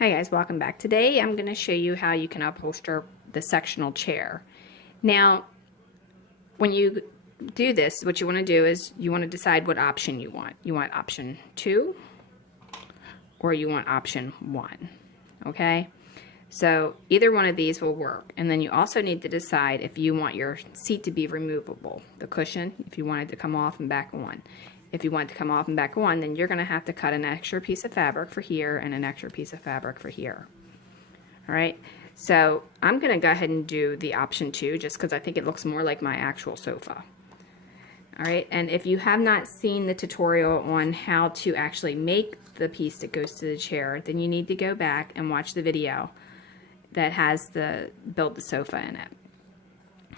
Hi guys, welcome back. Today I'm going to show you how you can upholster the sectional chair. Now, when you do this, what you want to do is you want to decide what option you want. You want option 2 or you want option 1, okay? So either one of these will work. And then you also need to decide if you want your seat to be removable, the cushion, if you want it to come off and back on. If you want it to come off and back on, then you're going to have to cut an extra piece of fabric for here and an extra piece of fabric for here. All right, so I'm going to go ahead and do the option 2 just because I think it looks more like my actual sofa. All right, and if you have not seen the tutorial on how to actually make the piece that goes to the chair, then you need to go back and watch the video that has the build the sofa in it.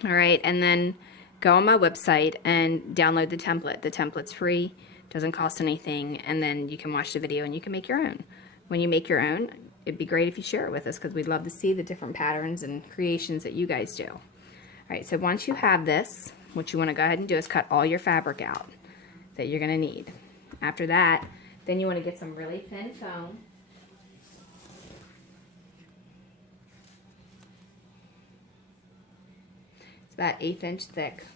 All right, and then go on my website and download the template. The template's free, doesn't cost anything, and then you can watch the video and you can make your own. When you make your own, it'd be great if you share it with us because we'd love to see the different patterns and creations that you guys do. All right, so once you have this, what you want to go ahead and do is cut all your fabric out that you're going to need. After that, then you want to get some really thin foam. About 1/8 inch thick.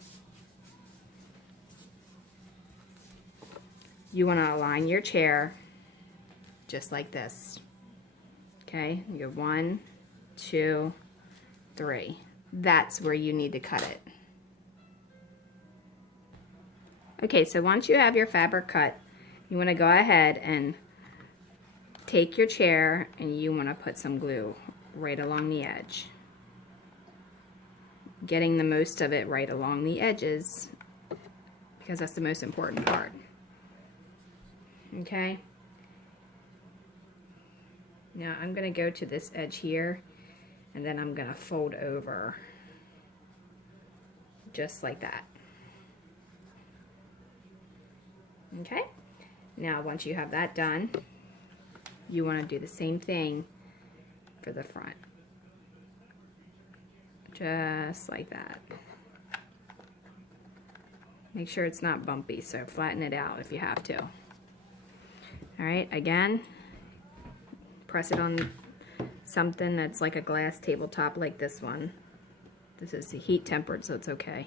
You want to align your chair just like this. Okay, you go 1, 2, 3. That's where you need to cut it. Okay, so once you have your fabric cut, you want to go ahead and take your chair and you want to put some glue right along the edge. Getting the most of it right along the edges because that's the most important part. Okay, now I'm going to go to this edge here and then I'm going to fold over just like that. Okay, now once you have that done, you want to do the same thing for the front. Just like that. Make sure it's not bumpy, so flatten it out if you have to. Alright, again, press it on something that's like a glass tabletop like this one. This is heat tempered, so it's okay.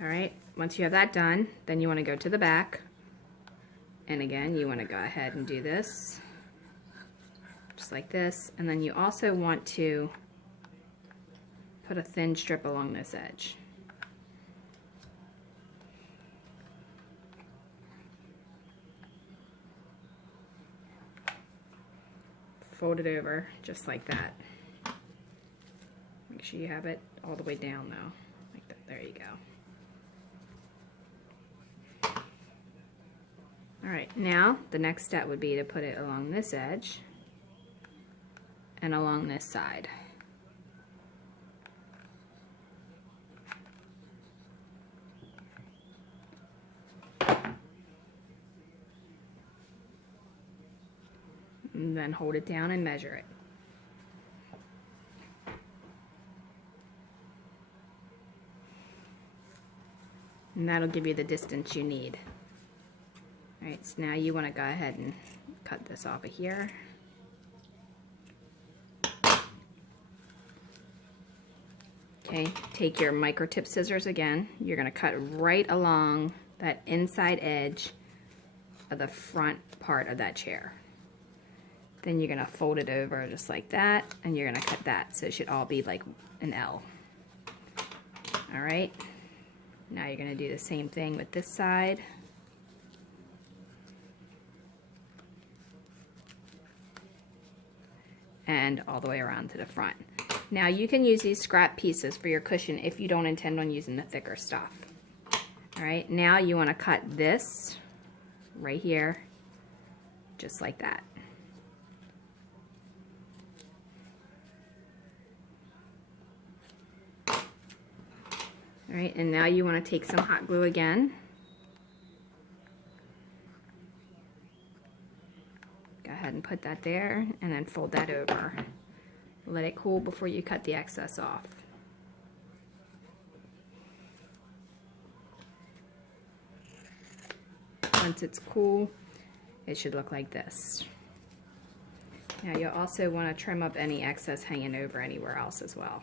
Alright, once you have that done, then you want to go to the back. And again, you want to go ahead and do this. Just like this, and then you also want to put a thin strip along this edge. Fold it over just like that. Make sure you have it all the way down though, like that. There you go. Alright, now the next step would be to put it along this edge and along this side. And then hold it down and measure it. And that'll give you the distance you need. Alright, so now you want to go ahead and cut this off of here. Okay, take your micro tip scissors again. You're going to cut right along that inside edge of the front part of that chair. Then you're going to fold it over just like that, and you're going to cut that, so it should all be like an L. Alright, now you're going to do the same thing with this side. And all the way around to the front. Now you can use these scrap pieces for your cushion if you don't intend on using the thicker stuff. Alright, now you want to cut this right here, just like that. Alright, and now you want to take some hot glue again. Go ahead and put that there, and then fold that over. Let it cool before you cut the excess off. Once it's cool, it should look like this. Now you'll also want to trim up any excess hanging over anywhere else as well.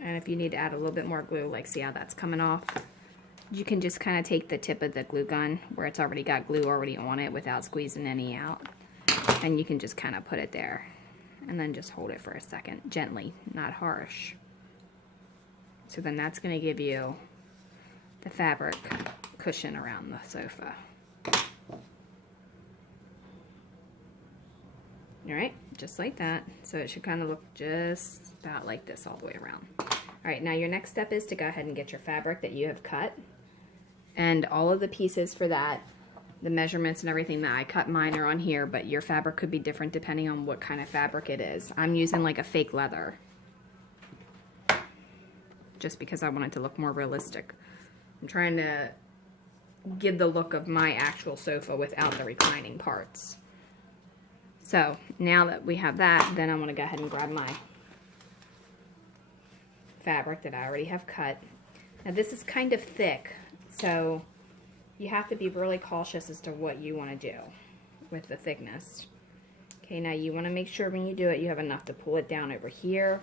And if you need to add a little bit more glue, like see how that's coming off, you can just kind of take the tip of the glue gun where it's already got glue already on it without squeezing any out. And you can just kind of put it there and then just hold it for a second, gently, not harsh. So then that's going to give you the fabric cushion around the sofa. Alright, just like that. So it should kind of look just about like this all the way around. Alright, now your next step is to go ahead and get your fabric that you have cut. And all of the pieces for that, the measurements and everything that I cut mine are on here, but your fabric could be different depending on what kind of fabric it is. I'm using like a fake leather, just because I want it to look more realistic. I'm trying to give the look of my actual sofa without the reclining parts. So now that we have that, then I'm going to go ahead and grab my fabric that I already have cut. Now this is kind of thick, so you have to be really cautious as to what you want to do with the thickness. Okay, now you want to make sure when you do it, you have enough to pull it down over here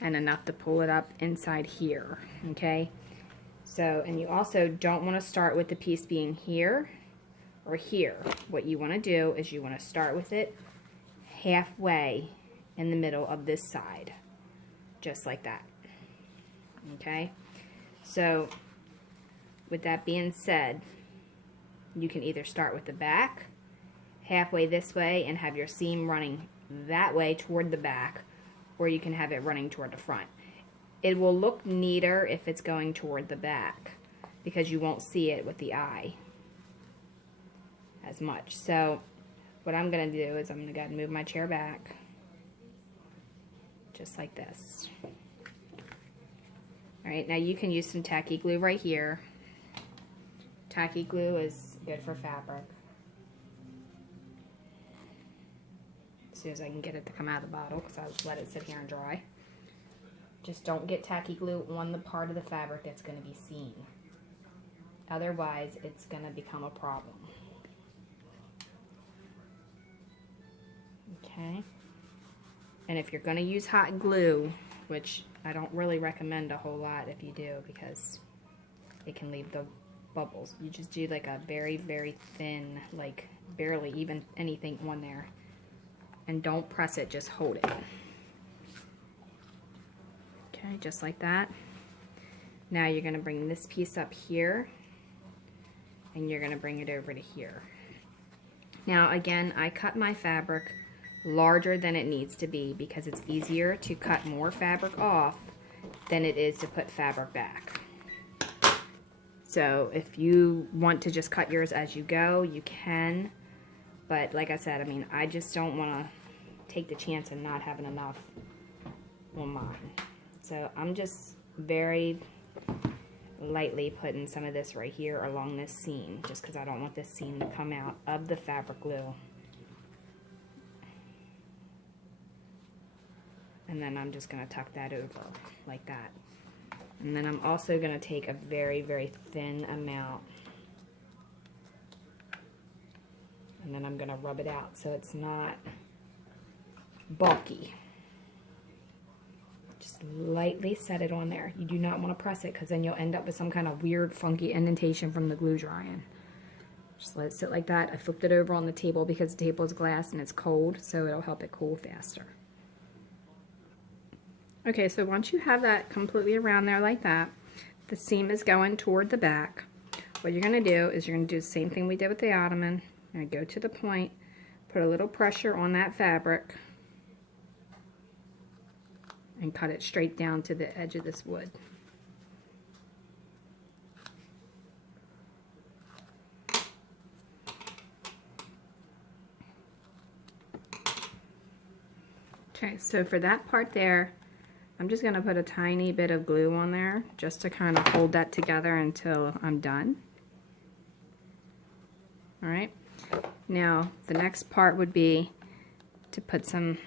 and enough to pull it up inside here, okay? So, and you also don't want to start with the piece being here or here. What you want to do is you want to start with it halfway in the middle of this side, just like that, okay? So with that being said, you can either start with the back halfway this way and have your seam running that way toward the back, or you can have it running toward the front. It will look neater if it's going toward the back because you won't see it with the eye as much. So what I'm going to do is I'm going to go ahead and move my chair back just like this. Alright, now you can use some tacky glue right here. Tacky glue is good for fabric. As soon as I can get it to come out of the bottle, because I'll let it sit here and dry. Just don't get tacky glue on the part of the fabric that's going to be seen. Otherwise, it's going to become a problem. Okay. And if you're going to use hot glue, which I don't really recommend a whole lot if you do, because it can leave the bubbles. You just do like a very, very thin, like barely even anything on there. And don't press it, just hold it. Okay, just like that. Now you're going to bring this piece up here, and you're going to bring it over to here. Now again, I cut my fabric larger than it needs to be because it's easier to cut more fabric off than it is to put fabric back. So if you want to just cut yours as you go, you can. But like I said, I mean, I just don't want to take the chance of not having enough on mine. So I'm just very lightly putting some of this right here along this seam, just because I don't want this seam to come out of the fabric glue. And then I'm just going to tuck that over like that. And then I'm also going to take a very, very thin amount, and then I'm going to rub it out so it's not bulky. Just lightly set it on there. You do not want to press it because then you'll end up with some kind of weird funky indentation from the glue drying. Just let it sit like that. I flipped it over on the table because the table is glass and it's cold, so it'll help it cool faster. Okay, so once you have that completely around there like that, the seam is going toward the back. What you're going to do is you're going to do the same thing we did with the ottoman. You're going to go to the point, put a little pressure on that fabric, and cut it straight down to the edge of this wood. Okay, so for that part there, I'm just going to put a tiny bit of glue on there just to kind of hold that together until I'm done. Alright, now the next part would be to put some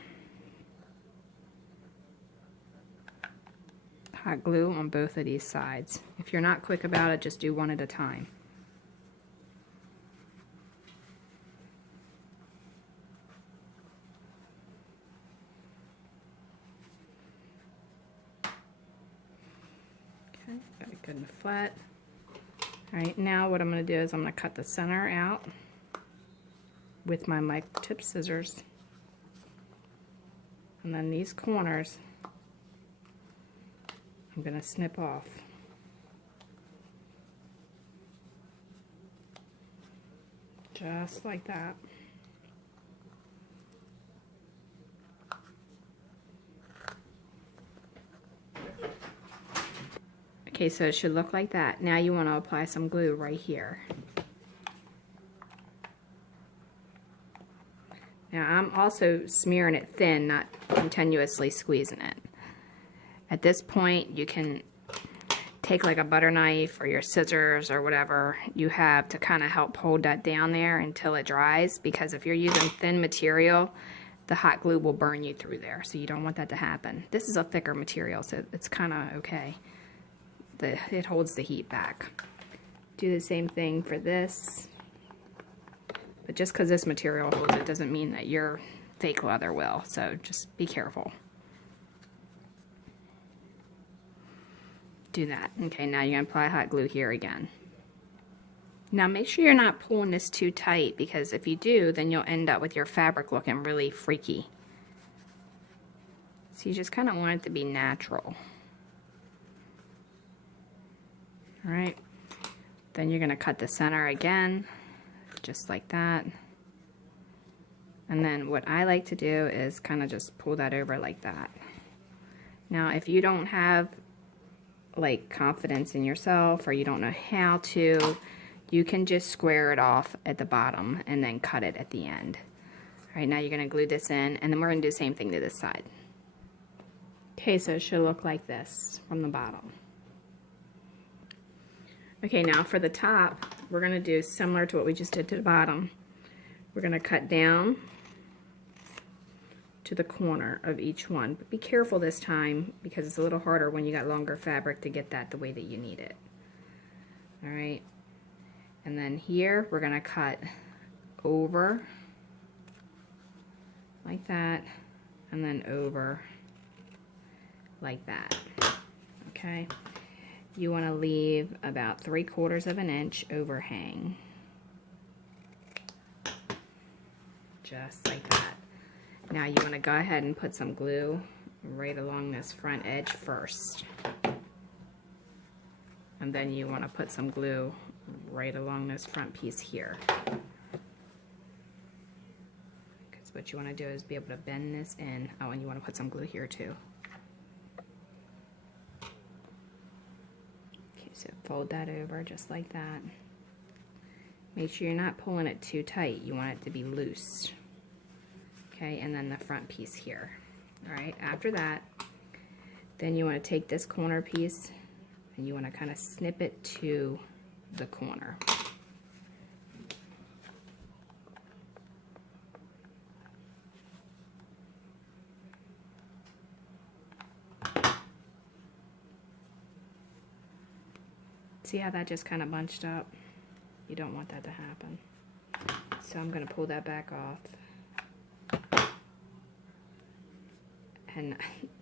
hot glue on both of these sides. If you're not quick about it, just do one at a time. Got it good and flat. All right, now what I'm going to do is I'm going to cut the center out with my micro tip scissors. And then these corners, I'm going to snip off. Just like that. Okay, so it should look like that. Now you want to apply some glue right here. Now I'm also smearing it thin, not continuously squeezing it. At this point, you can take like a butter knife or your scissors or whatever you have to kind of help hold that down there until it dries, because if you're using thin material, the hot glue will burn you through there, so you don't want that to happen. This is a thicker material, so it's kind of okay. It holds the heat back. Do the same thing for this. But just because this material holds it doesn't mean that your fake leather will, so just be careful. Do that. Okay, now you're going to apply hot glue here again. Now make sure you're not pulling this too tight, because if you do, then you'll end up with your fabric looking really freaky. So you just kind of want it to be natural. Alright, then you're going to cut the center again, just like that. And then what I like to do is kind of just pull that over like that. Now if you don't have like confidence in yourself, or you don't know how to, you can just square it off at the bottom and then cut it at the end. Alright, now you're going to glue this in, and then we're going to do the same thing to this side. Okay, so it should look like this from the bottom. Okay, now for the top, we're going to do similar to what we just did to the bottom. We're going to cut down to the corner of each one. But be careful this time, because it's a little harder when you got longer fabric to get that the way that you need it. Alright, and then here we're going to cut over like that, and then over like that. Okay. You want to leave about 3/4 of an inch overhang. Just like that. Now you want to go ahead and put some glue right along this front edge first. And then you want to put some glue right along this front piece here. Because what you want to do is be able to bend this in. Oh, and you want to put some glue here too. So fold that over just like that. Make sure you're not pulling it too tight. You want it to be loose. Okay, and then the front piece here. Alright, after that, then you want to take this corner piece and you want to kind of snip it to the corner. See how that just kind of bunched up? You don't want that to happen. So I'm going to pull that back off. And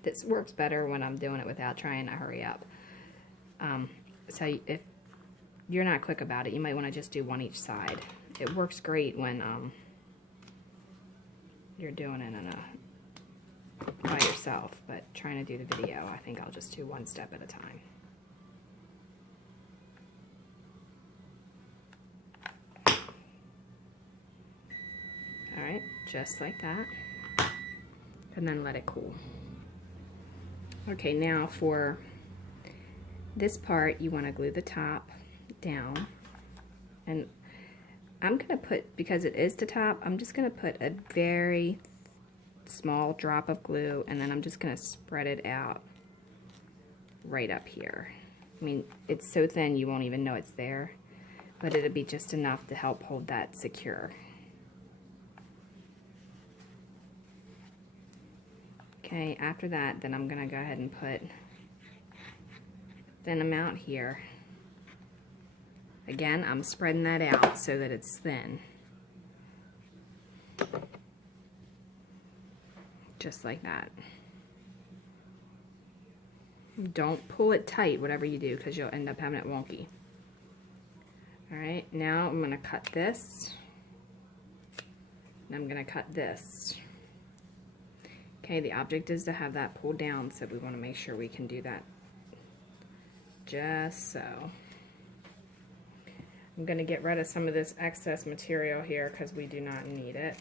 this works better when I'm doing it without trying to hurry up. So if you're not quick about it, you might want to just do one each side. It works great when you're doing it in by yourself, but trying to do the video, I think I'll just do one step at a time. Alright, just like that. And then let it cool. Okay, now for this part, you want to glue the top down. And I'm going to put, because it is the top, I'm just going to put a very small drop of glue, and then I'm just going to spread it out right up here. I mean, it's so thin you won't even know it's there, but it'll be just enough to help hold that secure. Okay, after that, then I'm going to go ahead and put thin amount here. Again, I'm spreading that out so that it's thin. Just like that. Don't pull it tight, whatever you do, because you'll end up having it wonky. Alright, now I'm going to cut this. And I'm going to cut this. Okay, the object is to have that pulled down, so we want to make sure we can do that. Just so. I'm going to get rid of some of this excess material here because we do not need it.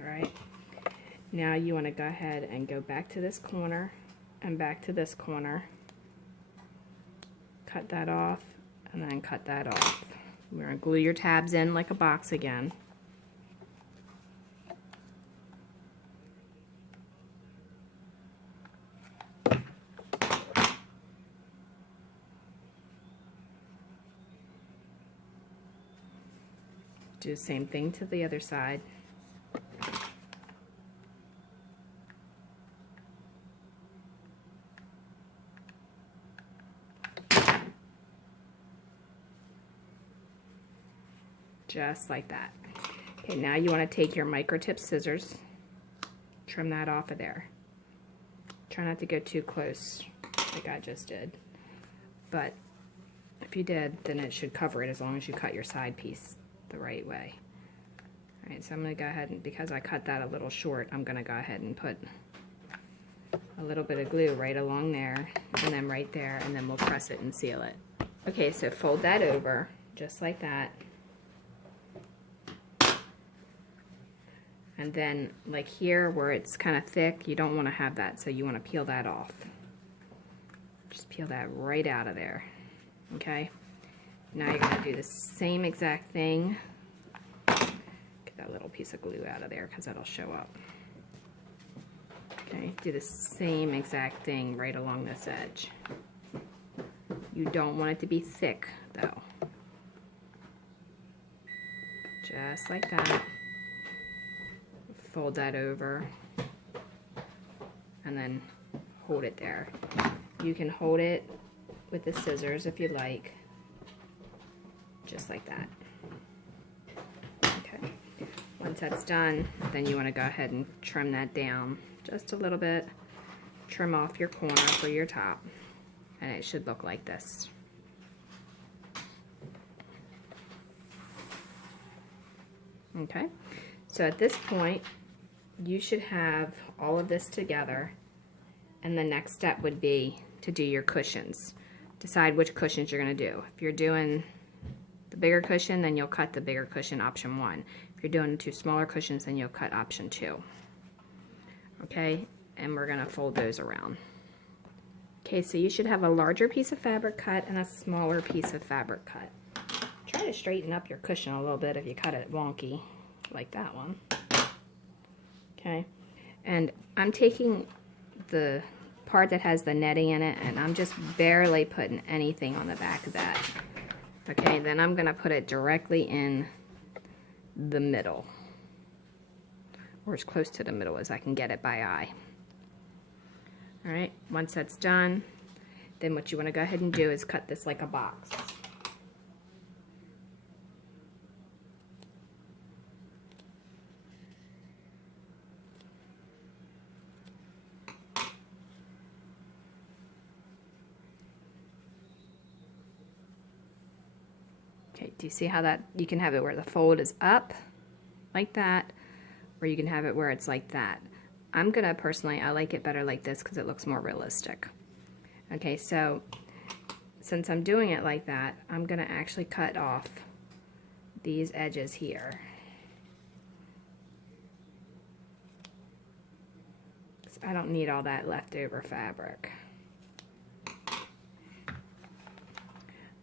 Alright, now you want to go ahead and go back to this corner and back to this corner. Cut that off and then cut that off. We're going to glue your tabs in like a box again. Do the same thing to the other side. Just like that. Okay, now you want to take your microtip scissors, trim that off of there. Try not to go too close like I just did. But if you did, then it should cover it as long as you cut your side piece the right way. Alright, so I'm going to go ahead and, because I cut that a little short, I'm going to go ahead and put a little bit of glue right along there and then right there, and then we'll press it and seal it. Okay, so fold that over just like that. And then, like here where it's kind of thick, you don't want to have that, so you want to peel that off. Just peel that right out of there. Okay? Now you're going to do the same exact thing. Get that little piece of glue out of there because that'll show up. Okay? Do the same exact thing right along this edge. You don't want it to be thick, though. Just like that. Fold that over and then hold it there. You can hold it with the scissors if you like, just like that. Okay, once that's done, then you want to go ahead and trim that down just a little bit. Trim off your corner for your top, and it should look like this. Okay, so at this point you should have all of this together, and the next step would be to do your cushions. Decide which cushions you're going to do. If you're doing the bigger cushion, then you'll cut the bigger cushion, option 1. If you're doing 2 smaller cushions, then you'll cut option 2. Okay, and we're going to fold those around. Okay, so you should have a larger piece of fabric cut and a smaller piece of fabric cut. Try to straighten up your cushion a little bit if you cut it wonky, like that one. Okay, and I'm taking the part that has the netting in it, and I'm just barely putting anything on the back of that. Okay, then I'm going to put it directly in the middle, or as close to the middle as I can get it by eye. Alright, once that's done, then what you want to go ahead and do is cut this like a box. Okay, do you see how that, you can have it where the fold is up, like that, or you can have it where it's like that. I'm gonna, personally, I like it better like this because it looks more realistic. Okay, so since I'm doing it like that, I'm gonna actually cut off these edges here. I don't need all that leftover fabric.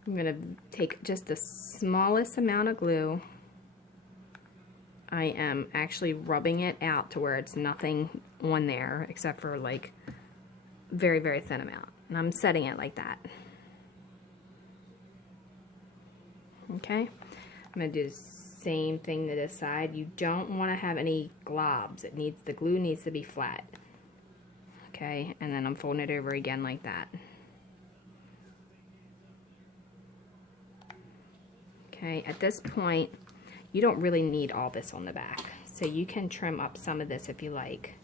I'm going to take just the smallest amount of glue. I am actually rubbing it out to where it's nothing on there except for like very, very thin amount. And I'm setting it like that. Okay, I'm going to do the same thing to this side. You don't want to have any globs. It needs, the glue needs to be flat. Okay, and then I'm folding it over again like that. Okay, at this point, you don't really need all this on the back, so you can trim up some of this if you like.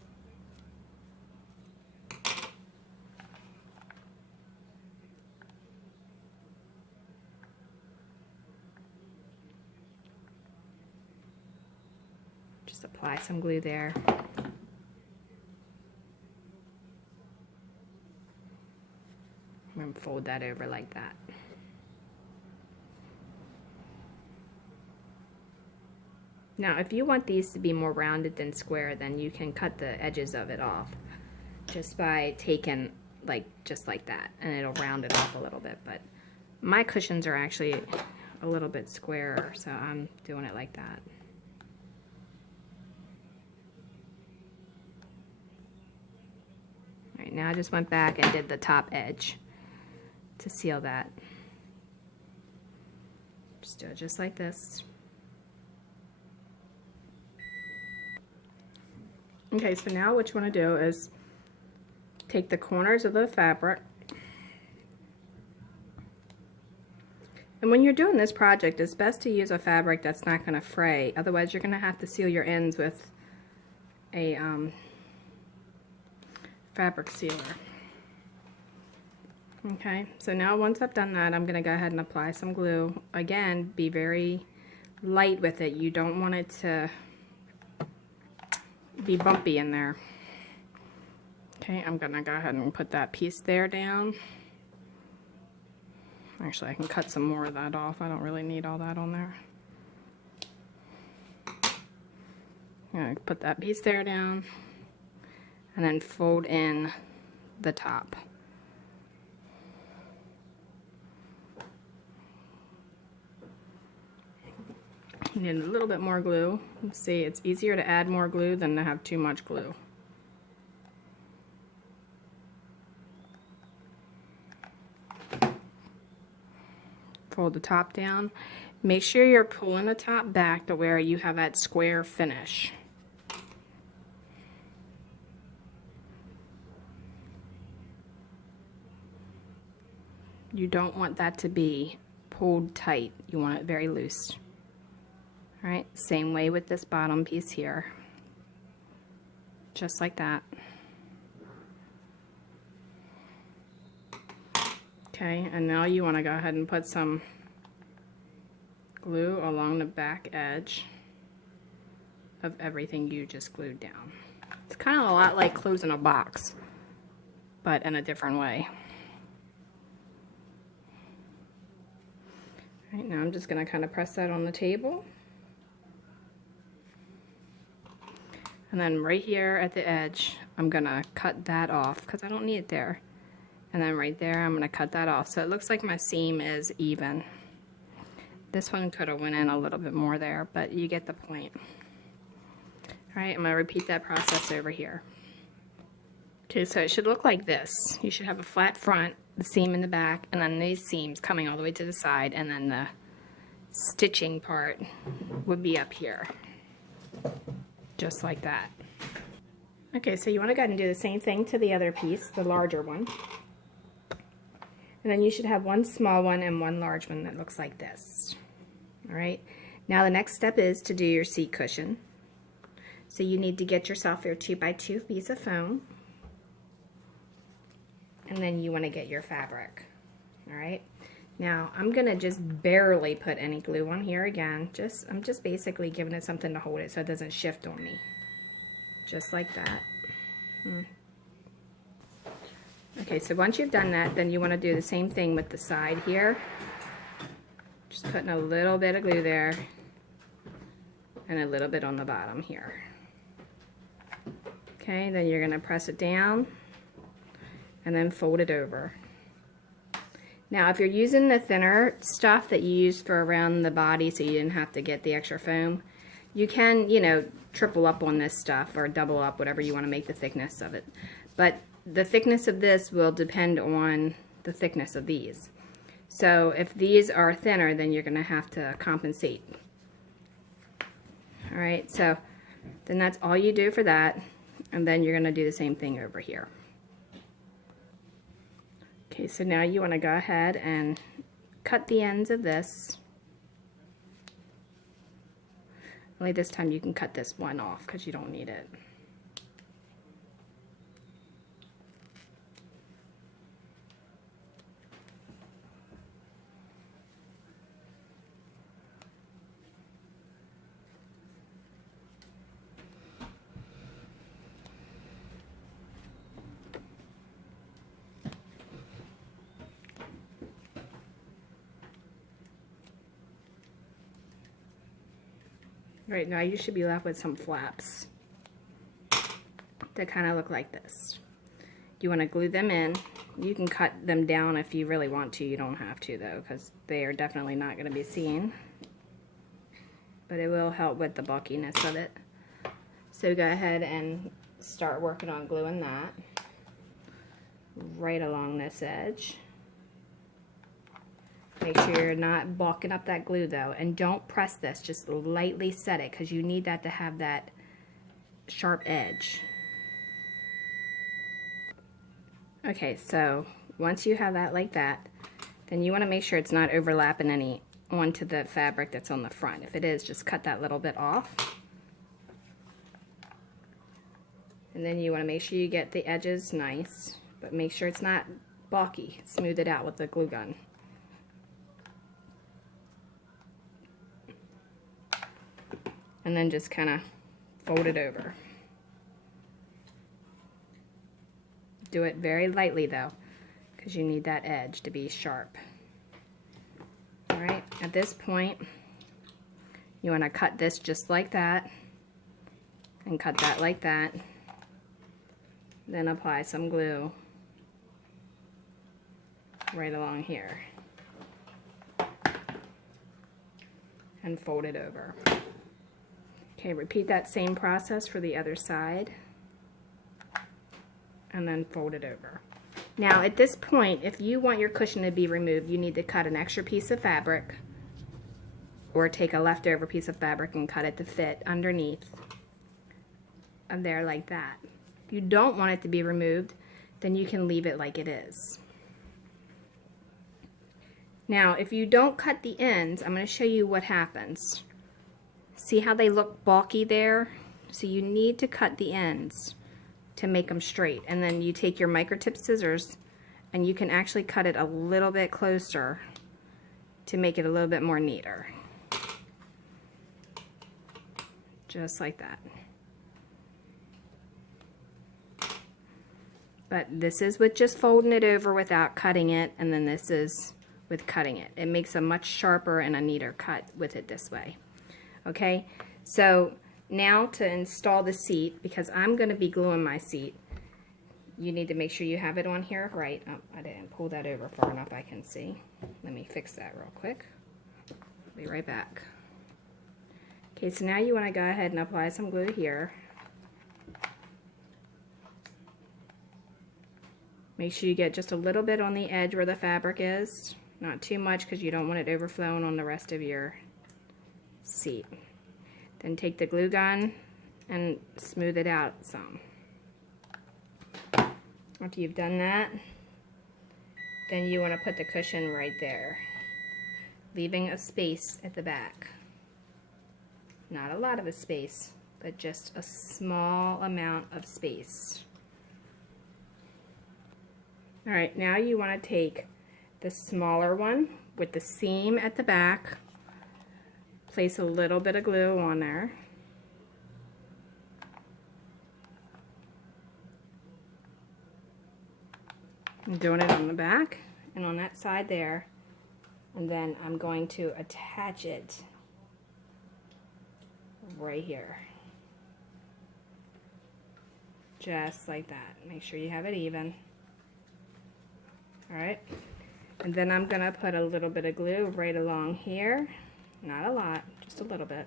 Just apply some glue there. And fold that over like that. Now, if you want these to be more rounded than square, then you can cut the edges of it off just by taking just like that, and it'll round it off a little bit. But my cushions are actually a little bit squarer, so I'm doing it like that. All right, now I just went back and did the top edge to seal that. Just do it just like this. Okay, so now what you want to do is take the corners of the fabric, and when you're doing this project, it's best to use a fabric that's not going to fray. Otherwise, you're going to have to seal your ends with a fabric sealer. Okay, so now once I've done that, I'm going to go ahead and apply some glue. Again, be very light with it. You don't want it to be bumpy in there. Okay, I'm gonna go ahead and put that piece there down. Actually, I can cut some more of that off. I don't really need all that on there. I'm gonna put that piece there down and then fold in the top. You need a little bit more glue. Let's see, it's easier to add more glue than to have too much glue. Fold the top down. Make sure you're pulling the top back to where you have that square finish. You don't want that to be pulled tight. You want it very loose. All right, same way with this bottom piece here. Just like that. Okay, and now you want to go ahead and put some glue along the back edge of everything you just glued down. It's kind of a lot like closing a box, but in a different way. All right, now I'm just going to kind of press that on the table. And then right here at the edge, I'm going to cut that off because I don't need it there. And then right there, I'm going to cut that off. So it looks like my seam is even. This one could have went in a little bit more there, but you get the point. All right, I'm going to repeat that process over here. Okay, so it should look like this. You should have a flat front, the seam in the back, and then these seams coming all the way to the side, and then the stitching part would be up here. Just like that. Okay, so you want to go ahead and do the same thing to the other piece, the larger one. And then you should have one small one and one large one that looks like this. All right, now the next step is to do your seat cushion. So you need to get yourself your 2x2 piece of foam. And then you want to get your fabric. All right, now I'm going to just barely put any glue on here again. I'm just basically giving it something to hold it so it doesn't shift on me. Just like that. Okay, so once you've done that, then you want to do the same thing with the side here. Just putting a little bit of glue there and a little bit on the bottom here. Okay, then you're going to press it down and then fold it over. Now, if you're using the thinner stuff that you use for around the body so you didn't have to get the extra foam, you can, you know, triple up on this stuff or double up, whatever you want to make the thickness of it. But the thickness of this will depend on the thickness of these. So if these are thinner, then you're going to have to compensate. All right, so then that's all you do for that, and then you're going to do the same thing over here. Okay, so now you want to go ahead and cut the ends of this. Only this time you can cut this one off because you don't need it. Right now you should be left with some flaps that kind of look like this. You want to glue them in. You can cut them down if you really want to. You don't have to though, because they are definitely not going to be seen. But it will help with the bulkiness of it. So go ahead and start working on gluing that right along this edge. Make sure you're not bulking up that glue though, and don't press this, just lightly set it because you need that to have that sharp edge. Okay, so once you have that like that, then you want to make sure it's not overlapping any onto the fabric that's on the front. If it is, just cut that little bit off. And then you want to make sure you get the edges nice, but make sure it's not bulky. Smooth it out with the glue gun. And then just kind of fold it over. Do it very lightly though, because you need that edge to be sharp. Alright, at this point, you want to cut this just like that, and cut that like that. Then apply some glue right along here. And fold it over. Okay, repeat that same process for the other side, and then fold it over. Now at this point, if you want your cushion to be removed, you need to cut an extra piece of fabric, or take a leftover piece of fabric and cut it to fit underneath of there like that. If you don't want it to be removed, then you can leave it like it is. Now if you don't cut the ends, I'm going to show you what happens. See how they look bulky there? So you need to cut the ends to make them straight. And then you take your microtip scissors and you can actually cut it a little bit closer to make it a little bit more neater. Just like that. But this is with just folding it over without cutting it, and then this is with cutting it. It makes a much sharper and a neater cut with it this way. Okay, so now to install the seat, because I'm going to be gluing my seat, you need to make sure you have it on here right. Oh, I didn't pull that over far enough I can see. Let me fix that real quick. Be right back. Okay, so now you want to go ahead and apply some glue here. Make sure you get just a little bit on the edge where the fabric is. Not too much because you don't want it overflowing on the rest of your seat. Then take the glue gun and smooth it out some. After you've done that, then you want to put the cushion right there, leaving a space at the back. Not a lot of a space, but just a small amount of space. Alright, now you want to take the smaller one with the seam at the back, place a little bit of glue on there. I'm doing it on the back and on that side there, and then I'm going to attach it right here. Just like that. Make sure you have it even. Alright, and then I'm going to put a little bit of glue right along here. Not a lot, just a little bit.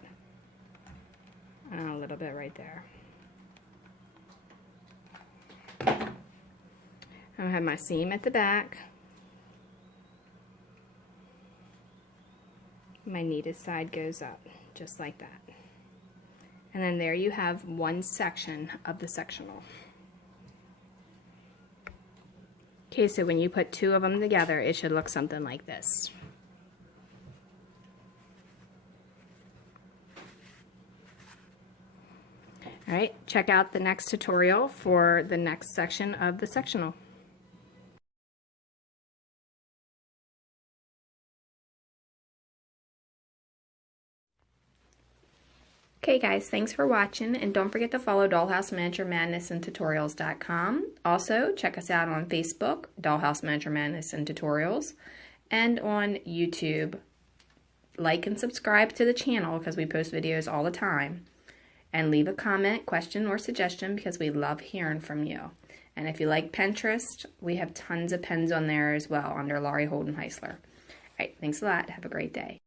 And a little bit right there. I have my seam at the back. My needed side goes up, just like that. And then there you have one section of the sectional. Okay, so when you put two of them together, it should look something like this. All right, check out the next tutorial for the next section of the sectional. Okay guys, thanks for watching, and don't forget to follow Dollhouse Miniature Madness and Tutorials.com. Also, check us out on Facebook, Dollhouse Miniature Madness and Tutorials, and on YouTube. Like and subscribe to the channel because we post videos all the time. And leave a comment, question, or suggestion because we love hearing from you. And if you like Pinterest, we have tons of pens on there as well under Laurie Holden Heisler. All right, thanks a lot. Have a great day.